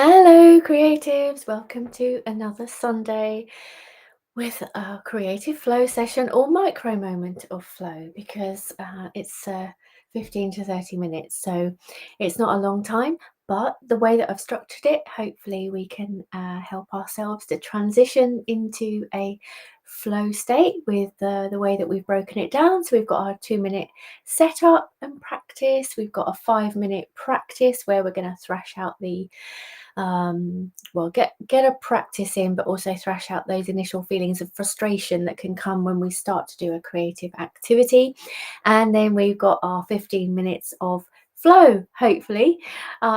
Hello, creatives. Welcome to another Sunday with a creative flow session or micro moment of flow because it's 15 to 30 minutes. So it's not a long time, but the way that I've structured it, hopefully, we can help ourselves to transition into a flow state with the way that we've broken it down. So we've got our 2 minute setup and practice, we've got a 5 minute practice where we're going to thrash out the get a practice in, but also thrash out those initial feelings of frustration that can come when we start to do a creative activity. And then we've got our 15 minutes of flow, hopefully.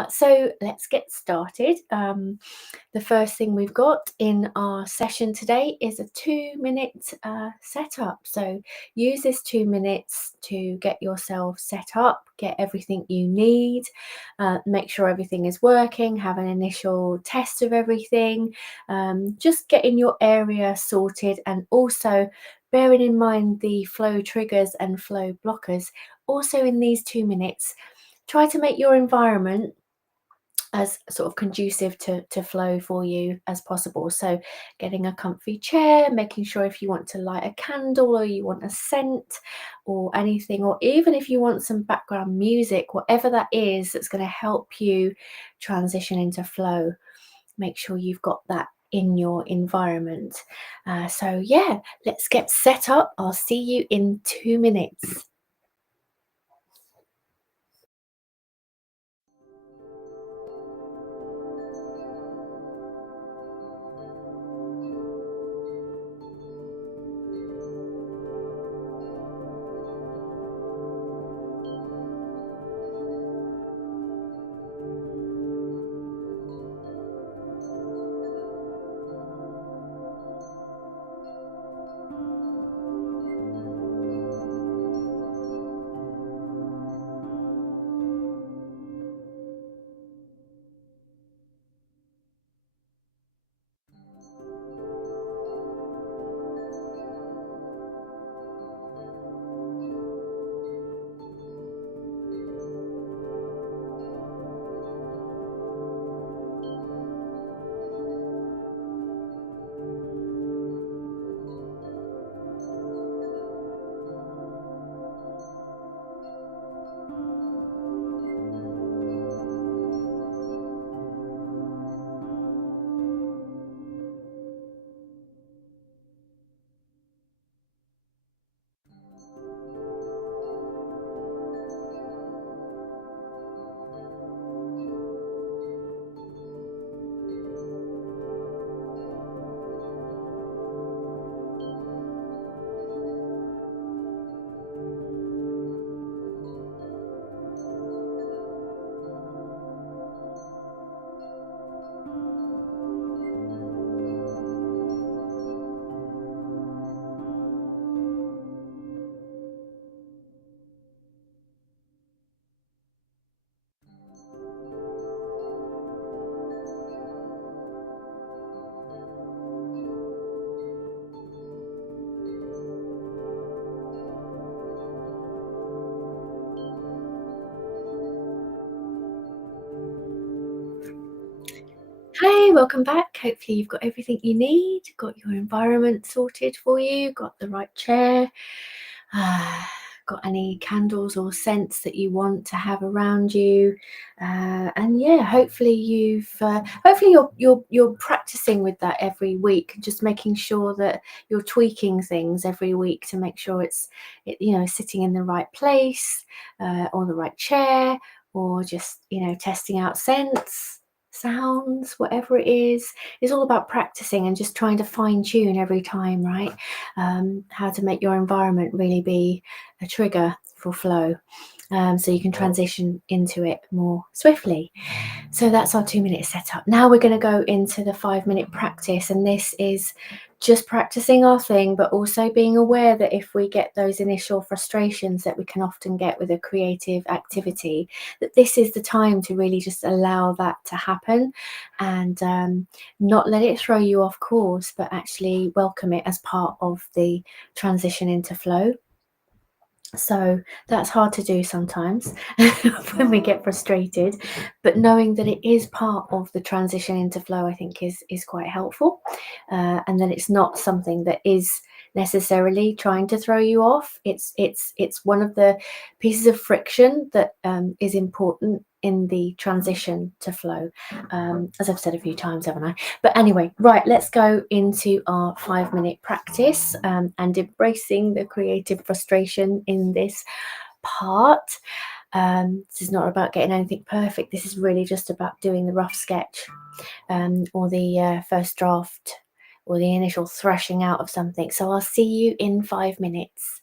So let's get started. The first thing we've got in our session today is a 2 minute setup. So use this 2 minutes to get yourself set up, get everything you need, make sure everything is working, have an initial test of everything, just getting your area sorted, and also bearing in mind the flow triggers and flow blockers. Also, in these 2 minutes, try to make your environment as sort of conducive to flow for you as possible. So getting a comfy chair, making sure if you want to light a candle or you want a scent or anything, or even if you want some background music, whatever that is that's going to help you transition into flow, make sure you've got that in your environment. So yeah, let's get set up. I'll see you in 2 minutes. Hey, welcome back. Hopefully, you've got everything you need, got your environment sorted for you, got the right chair, uh, got any candles or scents that you want to have around you, and yeah, hopefully hopefully you're practicing with that every week, just making sure that you're tweaking things every week to make sure it's sitting in the right place, or the right chair, or just testing out scents, sounds, whatever it is. It's all about practicing and just trying to fine tune every time, right? How to make your environment really be a trigger for flow, so you can transition into it more swiftly. So that's our 2 minute setup. Now we're going to go into the 5 minute practice, and this is just practicing our thing, but also being aware that if we get those initial frustrations that we can often get with a creative activity, that this is the time to really just allow that to happen, and not let it throw you off course, but actually welcome it as part of the transition into flow. So that's hard to do sometimes when we get frustrated, but knowing that it is part of the transition into flow, I think is quite helpful, and that it's not something that is necessarily trying to throw you off. It's one of the pieces of friction that is important in the transition to flow, as I've said a few times, haven't I? But anyway, right, let's go into our 5-minute practice, and embracing the creative frustration in this part. This is not about getting anything perfect. This is really just about doing the rough sketch, or the first draft, or the initial thrashing out of something. So I'll see you in 5 minutes.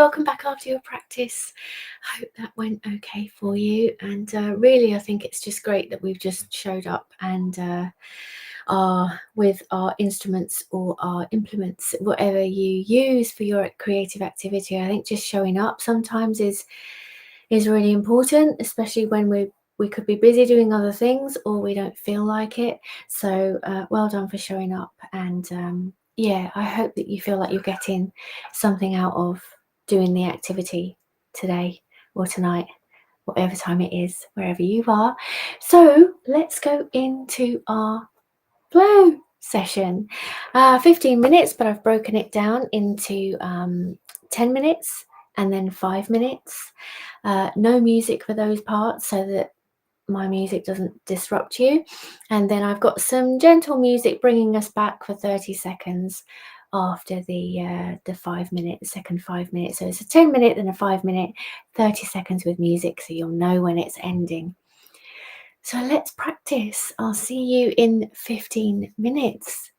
welcome back after your practice. I hope that went okay for you. And really, I think it's just great that we've just showed up and are with our instruments or our implements, whatever you use for your creative activity. I think just showing up sometimes is really important, especially when we could be busy doing other things or we don't feel like it. So well done for showing up. And yeah, I hope that you feel like you're getting something out of doing the activity today or tonight, whatever time it is, wherever you are. So let's go into our flow session. 15 minutes, but I've broken it down into 10 minutes and then 5 minutes. No music for those parts so that my music doesn't disrupt you. And then I've got some gentle music bringing us back for 30 seconds after the 5 minutes, second 5 minutes. So it's a 10-minute and a 5-minute, 30 seconds with music, so you'll know when it's ending. So let's practice. I'll see you in 15 minutes.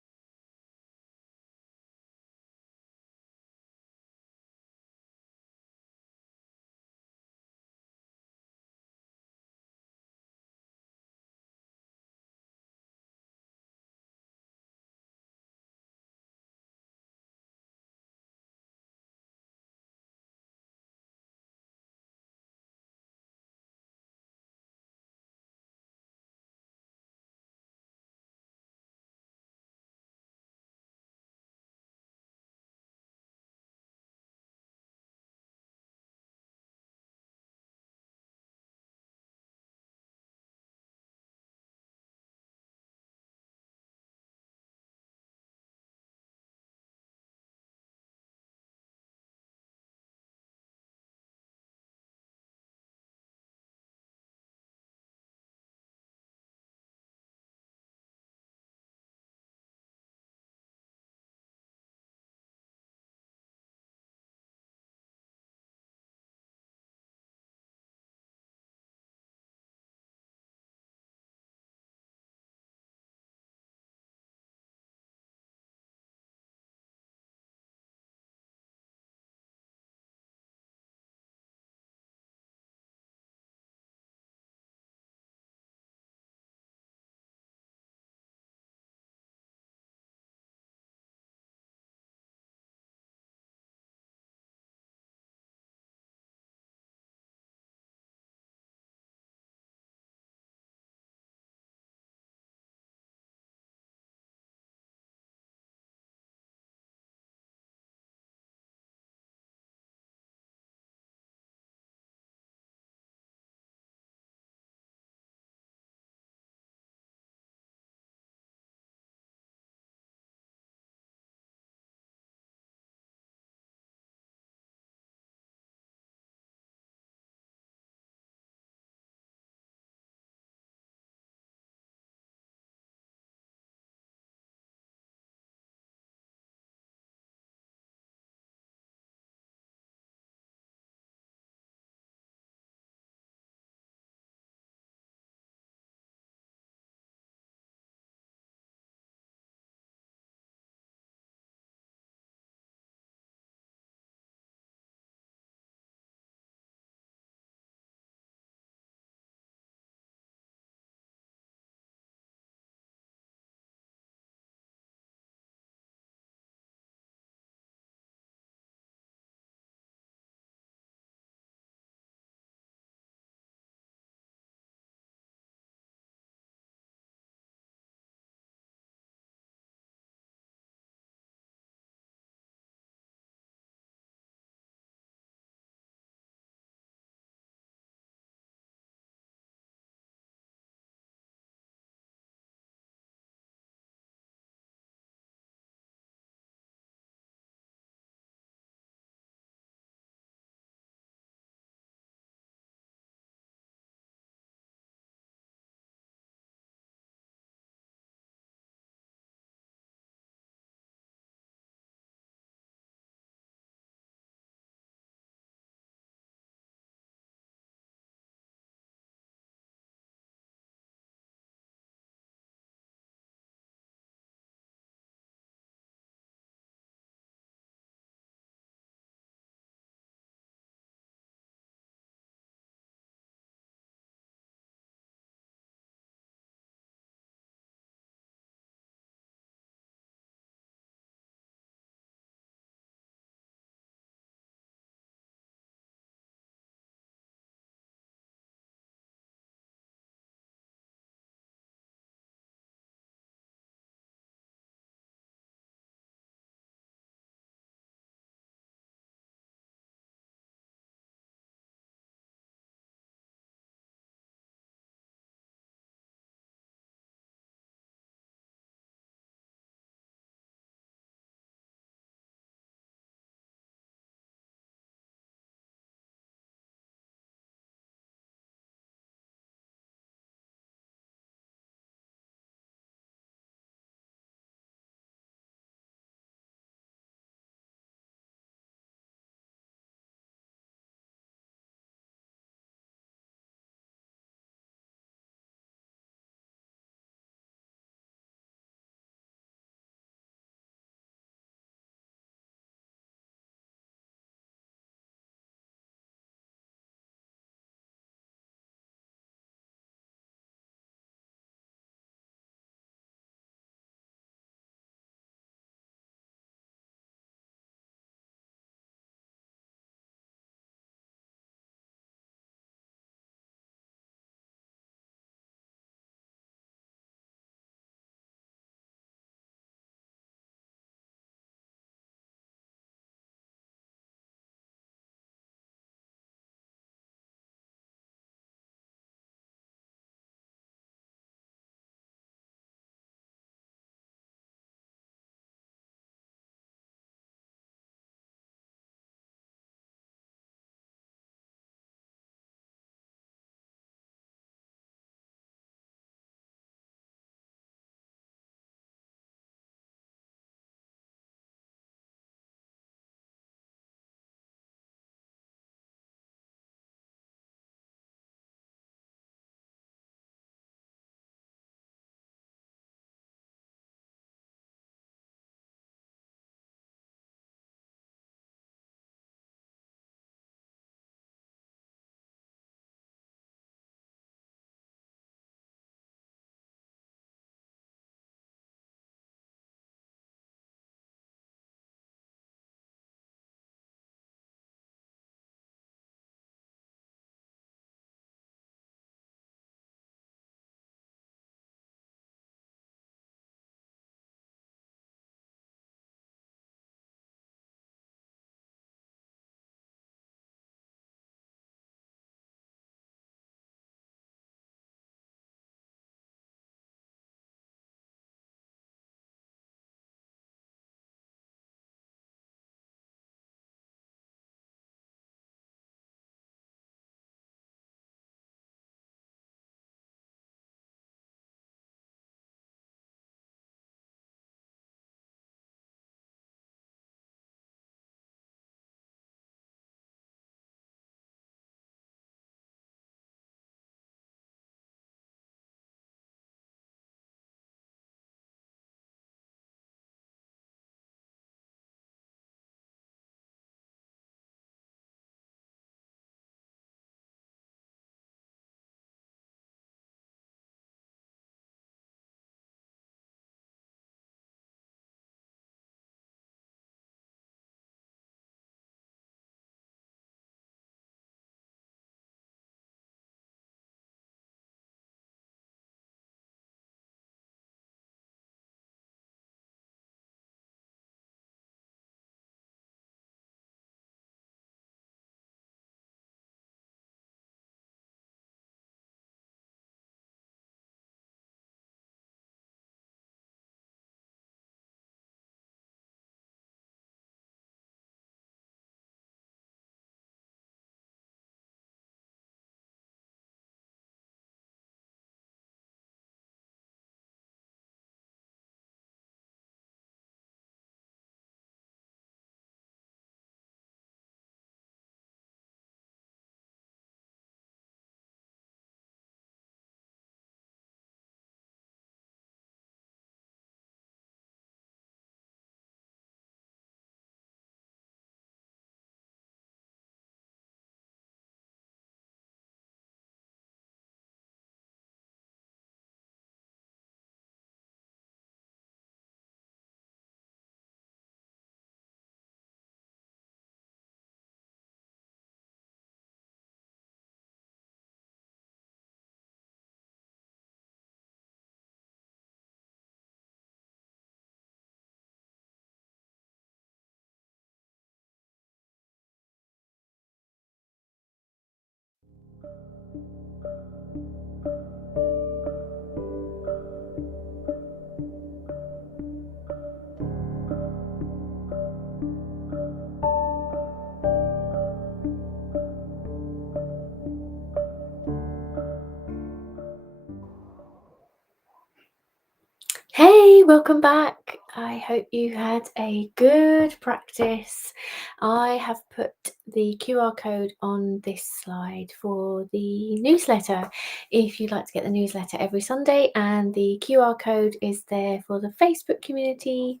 welcome back. I hope you had a good practice. I have put the QR code on this slide for the newsletter if you'd like to get the newsletter every Sunday, and the QR code is there for the Facebook community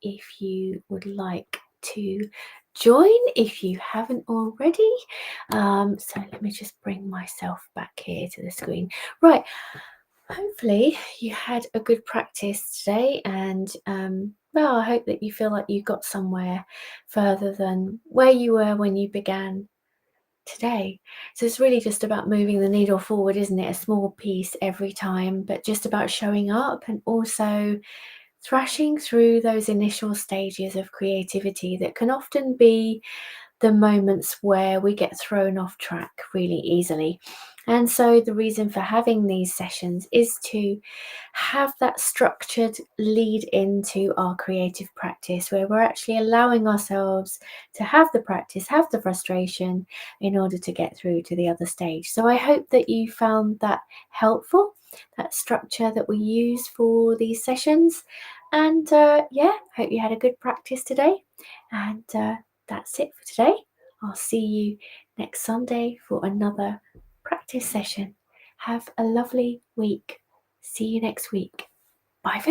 if you would like to join if you haven't already. So let me just bring myself back here to the screen. Right. Hopefully you had a good practice today, and well, I hope that you feel like you got somewhere further than where you were when you began today. So it's really just about moving the needle forward, isn't it? A small piece every time, but just about showing up and also thrashing through those initial stages of creativity that can often be the moments where we get thrown off track really easily. And so the reason for having these sessions is to have that structured lead into our creative practice where we're actually allowing ourselves to have the practice, have the frustration in order to get through to the other stage. So I hope that you found that helpful, that structure that we use for these sessions. And yeah, hope you had a good practice today. And that's it for today. I'll see you next Sunday for another practice session. Have a lovely week. See you next week. Bye for now.